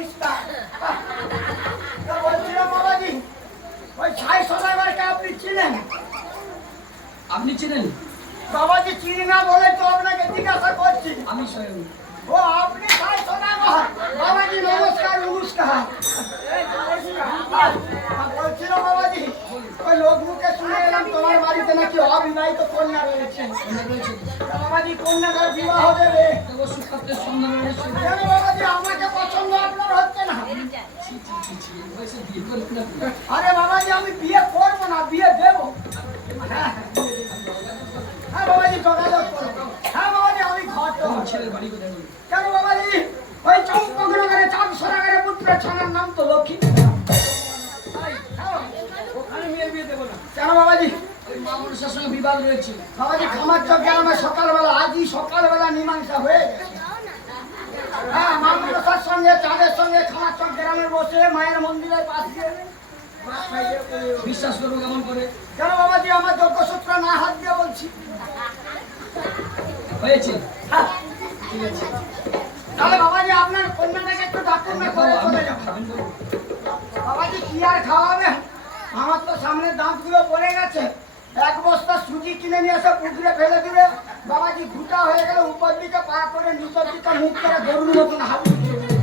পরিষ্কার। বলছিলাম বাবাজি, ওই ছাই সদাগরকে আপনি চিনেন? আপনি চিনেন? বাবাজি চিনি না বলে তো আপনাকে জিজ্ঞাসা করছি। আমি স্বয়ং। ও আপনি ছাই সদাগর? বাবাজি নমস্কার। নমস্কার। বলছিলাম বাবাজি, ওই লোকমুখে শুনে এলাম তোমার বাড়িতে নাকি অবিবাহিত কন্যা রয়েছে। বাবাজি কন্যাটার বিবাহ দেবে? কেন বাবাজি আমাকে পছন্দ আপনার হচ্ছে না? আরে বাবাজি আমি বিয়ে করবো না, বিয়ে দেবো। হ্যাঁ বাবাজি যোগাযোগ করবো। হ্যাঁ বাবাজি আমি ঘর তো। কেন বাবাজি? ওই চম্পকনগরে চাঁদ সরাগরে পুত্র ছানার নাম তো লক্ষ্মী। ওখানে মেয়ে বিয়ে দেবো না। কেন বাবাজি? ওই মা মনসার সঙ্গে বিবাদ রয়েছে। বাবাজি খামারচক গ্রামে সকালবেলা, আজই সকালবেলা মীমাংসা হয়ে গেছে। হ্যাঁ মা মনসার সঙ্গে চাঁদের সঙ্গে খামারচক গ্রামে বসে মায়ের মন্দিরের পাশে বিশ্বাস করবো কেমন করে? কেন বাবাজি আমার যোগ্যসূত্র না হাত দিয়ে বলছি। হয়েছে? হ্যাঁ। ঠিক আছে। তাহলে বাবাজি আপনার কন্যাটাকে একটু ডাকুন না করে চলে যাবো। বাবাজি কি আর খাওয়াবে? আমার তো সামনে দাঁতগুলো পড়ে গেছে। এক বস্তা সুজি কিনে নিয়ে এসে পুকুরে ফেলে দিবে। বাবাজি ঘুটা হয়ে গেলে উপর দিকে পা করে নিচের দিকে মুখ করে গরুর মতন হাত দিয়ে দেবে।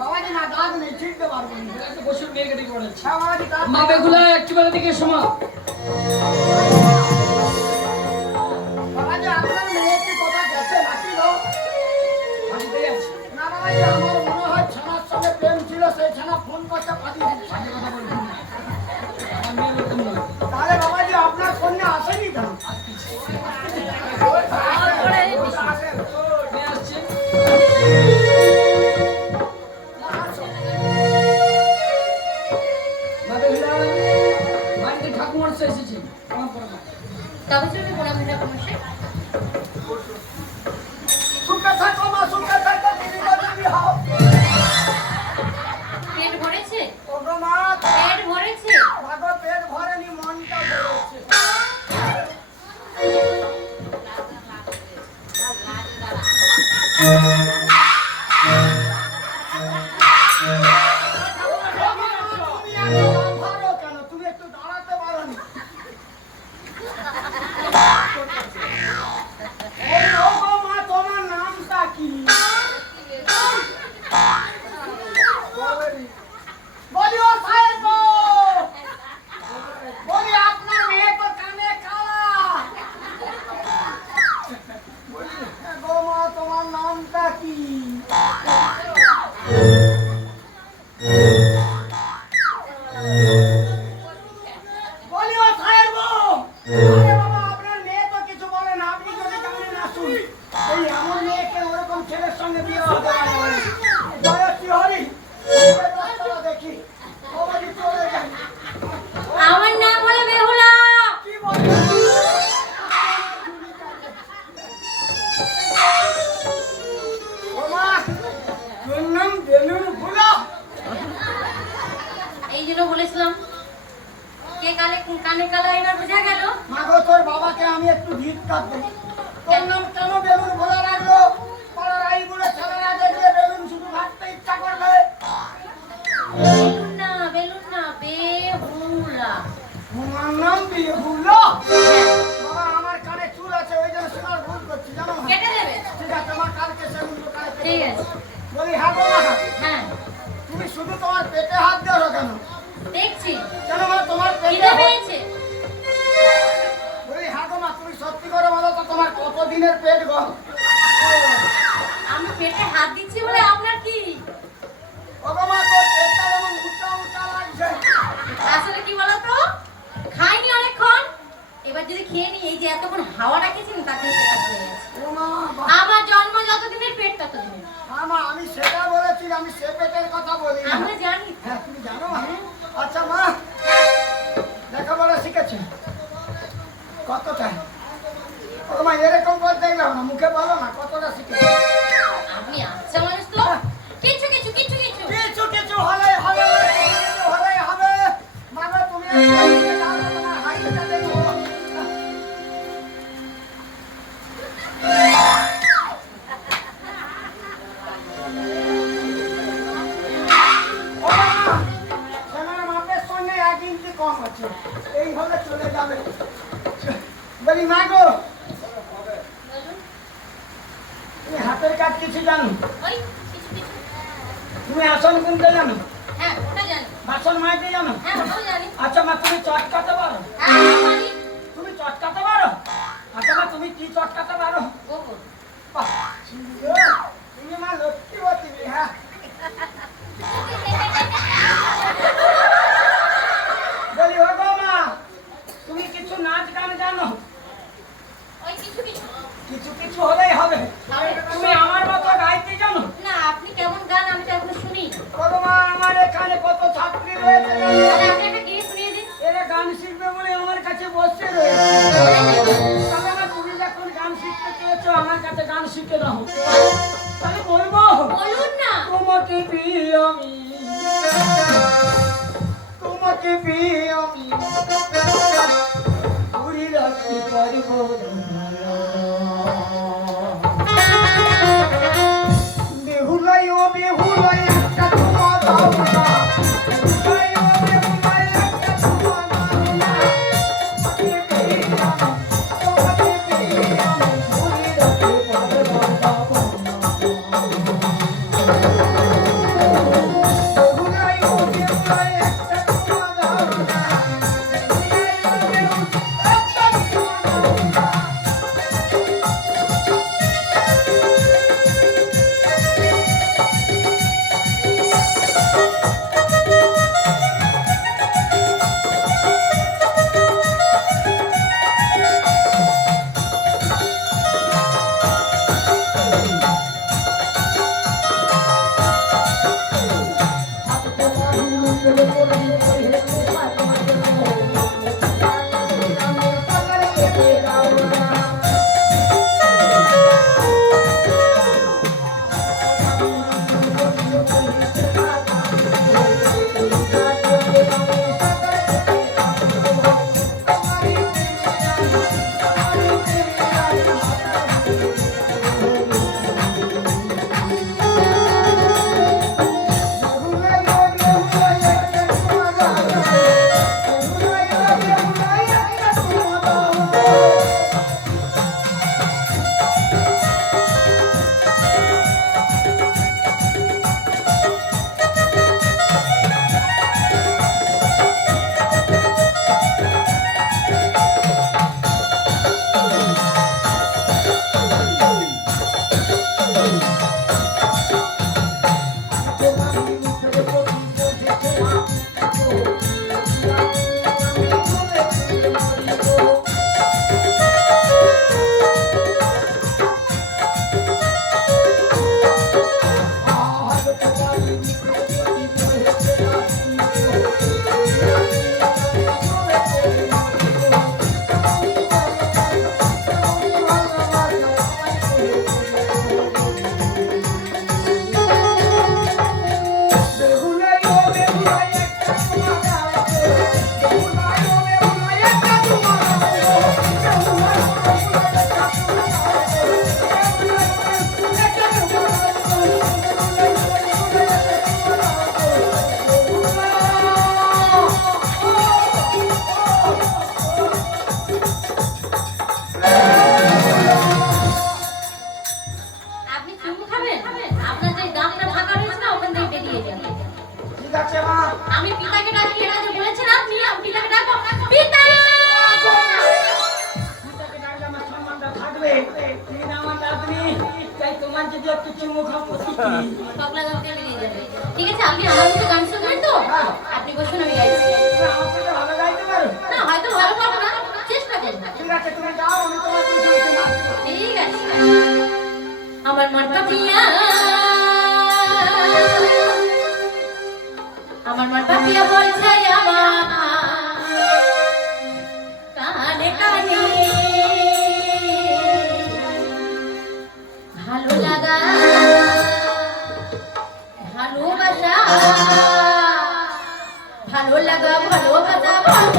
বাবাজি না দাঁত নেই, ছিঁড়তে পারবো না। বসুর মেয়ে কেটে পড়েছে। হ্যাঁ বাবাজি দাঁত মা বেগুলা একেবারে দিকে সমা। বাবাজি আপনার মেয়ে কি কোথায় গেছে নাকি গো? হাসতেই আছে। না বাবাজি আমার মনে হয় ছানার সঙ্গে প্রেম ছিল, সেই ছানা ফোন করতে পাঠিয়ে দিচ্ছে। আমি কথা বলবো না। আমার মেয়ে এরকম নয়। তাহলে বাবাজি আপনার কন্যা আসেনি কেন? মেয়ে আসছে। মা বেগুলা বাড়িতে ঠাকুমার এসেছে। আমার পড়া না। তবে তুমি গোলাম ঠাকুমশাই সুখে থাকো মা, সুখে থাকো, দিদি গো তুমি হও। পেট ভরেছে? ওগো মা, পেট ভরেছে? মাগো পেট ভরেনি, মনটা ভরেছে। তুমি এত ভালো কেন? তুমি একটু দাঁড়াতে পারো নি? ওগো মা, তোমার নামটা কি? বলি ও সাহেব গো, বলি আপনার মেয়ে তো কানে কালা। গো মা, তোমার নামটা কি? বলি ও সাহেব গো, আরে বাবা আপনার মেয়ে তো কিছু বলে না, আপনি যদি জানেন আসুন। এই এমন মেয়েকে ওরকম ছেলের সঙ্গে বিয়ে হবে না। জয়শ্রী হরি, দেখি ও বাড়ি চলে যাই। আমার নাম হলো বেহুলা। কি বলছেন? ও মা, তোর নাম বেলুন ফুলা? এই জন্য বলেছিলাম কে কানে কালো এবার বোঝা গেল। মা গো, তোর বাবাকে আমি একটু ধিক্কার দেই। তোর নাম কেন বেলুন ফুলা রাখলো? পাড়ার আইগুলো ছেলেরা দেখলে বেলুন শুধু ভাবতে ইচ্ছা করবে। বেলুন না বেহুলা। তোমার নাম বেহুলা? বাবা আমার কানে চুল আছে, ওই জন্য শোনার ভুল করছি জানো না? কেটে দেবে? ঠিক আছে মা, কালকে সেগুলো কানে কেটে ঠিক দেবো। আছে। বলি হ্যাঁ গো মা, হ্যাঁ তুমি শুধু তোমার পেটে হাত দিও কেন? দেখছি কেন মা তোমার পেটে খিদে পেয়েছে। বলি হ্যাঁ গো মা, তুমি সত্যি করে বলো তো তোমার কতদিনের পেট গো? আমি পেটে হাত দিচ্ছি বলে আপনার কি? ও গো মা, তোর পেটটা যেমন উঁচা উঁচা লাগছে। আসলে কি বলতো, খাইনি অনেকক্ষণ, এবার যদি খেয়ে নি, এই যে এতক্ষণ হাওয়া রাখেছেন তাতে পেটটা হয়ে গেছে। ও মা, আমার জন্ম যতদিনের পেট ততদিনের। হ্যাঁ মা, আমি সেটা বলেছি, আমি সে পেটের কথা বলি না। আমরা জানি। হ্যাঁ তুমি জানো মা? আচ্ছা মা, লেখাপড়া শিখেছে কতটা? ও মা এরকম করে দেখলাম না, মুখে বলো না কতটা শিখেছে। আপনি আচ্ছা মানুষ তো। কিছু কিছু কিছু কিছু কিছু কিছু হলে হবে, কিছু হলে হবে। মা গো, তুমি একটু যাও না, তোমার হাইটটা দেখো। তুমি হাতের কাজ কিছু জানো? ওই কিছু কিছু। তুমি আসন গুনতে জানো? হ্যাঁ ওটা জানি। বাসন মাজতে জানো? হ্যাঁ ওটাও জানি। আচ্ছা মা, তুমি চটকাতে পারো? হ্যাঁ ওটাও জানি। তুমি চটকাতে পারো? আচ্ছা মা, তুমি কি চটকাতে পারো? গোবর। বাহ, তুমি মা লক্ষ্মীবতী, হ্যাঁ। বলি ও গো মা, তুমি কিছু নাচ গান জানো? ওই কিছু কিছু। কিছু কিছু হলেই হবে। হবে। তুমি আমার মতো গাইতে জানো? না আপনি কেমন গান আমি তো এখনো শুনি। বলো মা, আমার এখানে কত ছাত্রী রয়েছে জানো? তাহলে আপনি একটা গিয়ে শুনিয়ে দিন। এরা গান শিখবে বলে আমার কাছে বসে রয়েছে। তবে মা, তুমি যখন গান শিখতে চেয়েছো আমার কাছে গান শিখে দাও। তাহলে বলবো, বলুন না। তোমাকে প্রিয় আমি, তোমাকে প্রিয় আমি, ঘুরি রাখতে পারবো বেহুলাই ও বেহুলাই একটা তোমা দাও না, বেহুলাই ও বেহুলাই একটা তোমা দাও না, তোমাকে প্রিয় আমি, তোমাকে প্রিয় আমি, ঘুরি রাখতে পারবো না। বেহুলাই ও বেহুলাই একটা তোমা দাও না, বেহুলাই ও বেহুলাই একটা তোমা দাও না। আপনি চুমু খাবেন? আপনার যে দামটা ফাঁকা রয়েছে না ওখান থেকে বেরিয়ে যান। ঠিক আছে মা। আমি পিতাকে ডাকি, এটা যে বলেছেন আপনি, আমি পিতাকে ডাকবো। পিতা! পিতাকে ডাকলে আমার সম্মানটা থাকবে। তুমি না আমার ডাকনি, তাই তোমার যদি একটু চুমু খাবো ঠিকই। পগলা গানটা বেরিয়ে যাবে। ঠিক আছে, আপনি আমার মতো গান শুনবেন তো? আপনি বসুন, আমি গাইছি। তুমি আমার থেকে ভালো গাইতে পারো? না হয়তো ভালো পারবো না, চেষ্টা করব। ঠিক আছে, তুমি যাও, আমি তোমার পিছনে পিছনে আসবো। ঠিক আছে। আমার মনটা পিয়া, আমার মনটা পিয়া বলছে আমার কানে কানে, ভালো লাগা ভালোবাসা, ভালো লাগা ভালোবাসা ভালো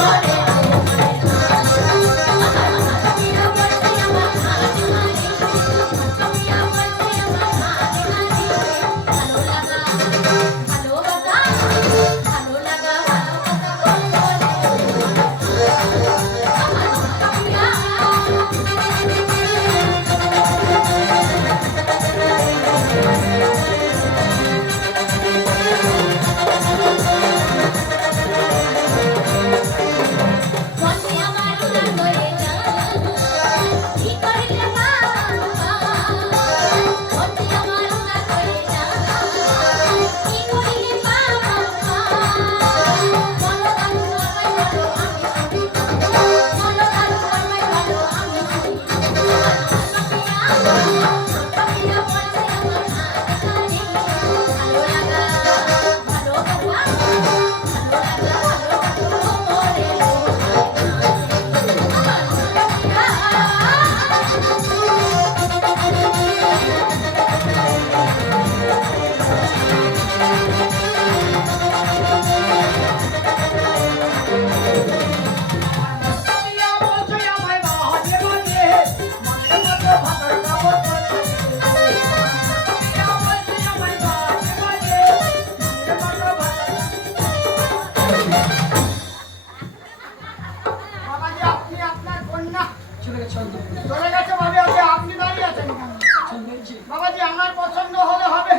বাবাজি আমার পছন্দ হলে হবে।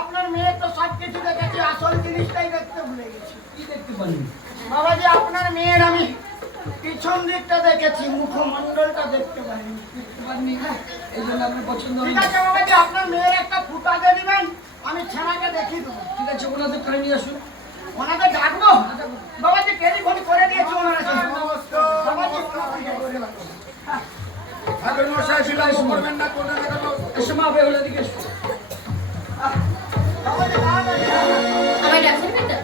আপনার মেয়ে তো সব কিছু দেখেছি, আসল জিনিসটাই দেখতে ভুলে গেছি। কি দেখতে পারি? বাবাজি আপনার মেয়ের আমি পিছন দিকটা দেখেছি, মুখমণ্ডলটা দেখতে পাইনি। দেখতে পারিনি, এই জন্য আপনার পছন্দ ঠিক হয়নি। আছে বাবাজি, আপনার মেয়ের একটা ফুটা দিয়ে দিবেন, আমি ছেনাকে দেখিয়ে দেবো। ঠিক আছে, ওনাদের করে নিয়ে আসুন। ওনাকে ডাকবো? বাবাজি টেলিফোন করে দিয়েছি ওনারা। বাবাজি ঠাকুর মশাই বিলম্ব করবেন না, করবেন না কেন? এসো মা, বেহুলা দিকে এসো। বাবাজি তাড়াতাড়ি। আমার ডাক্তার বেটা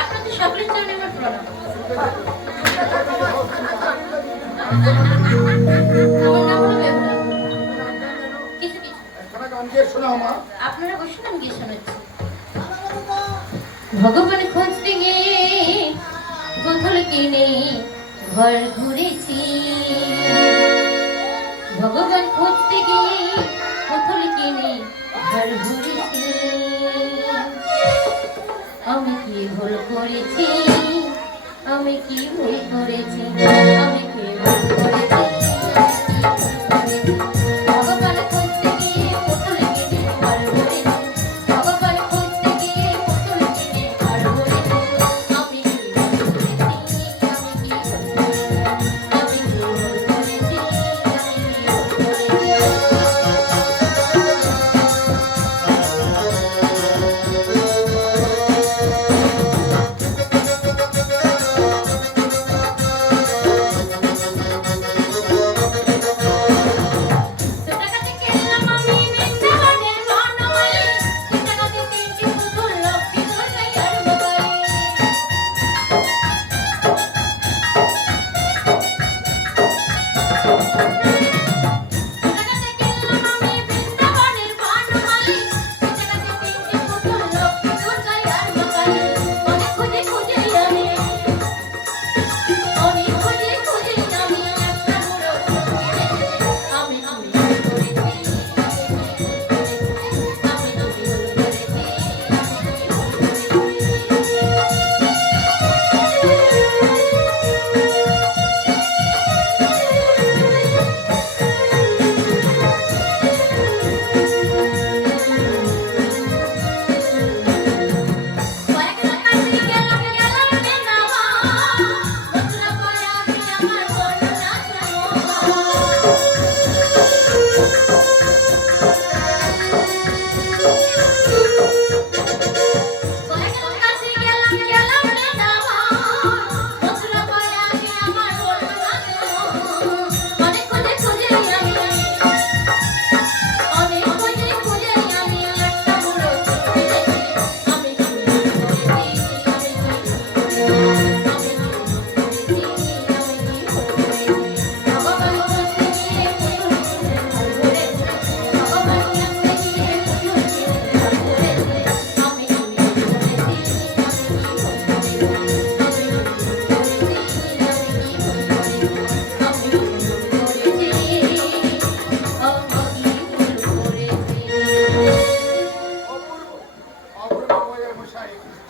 আপনাদের সকলের জন্য আমার প্রণাম। আমার নাম হলো বেহুলা। কিছু কিছু একটা গান দিয়ে শোনাও মা। আপনারা বসুন, আমি গিয়ে শোনাচ্ছি। ভগবান খুঁজতে গিয়ে গোধূল কিনে ঘর ঘুরেছি, ভগবান খুঁজতে গিয়ে গোধূল কিনে ঘর ঘুরেছি। আমি কি ভুল করেছি, আমি কি ভুল করেছি, আমি কি ভুল করেছি, ভগবান খুঁজতে গিয়ে গোধূল কিনে ঘর ঘুরেছি, ভগবান খুঁজতে গিয়ে গোধূল কিনে ঘর ঘুরেছি। আমি কি ভুল করেছি, আমি কি ভুল করেছি, আমি কি ভুল করেছি, আমি কি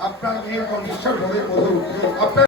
আপনার মেয়ে কমিশন হবে মধু। আপনার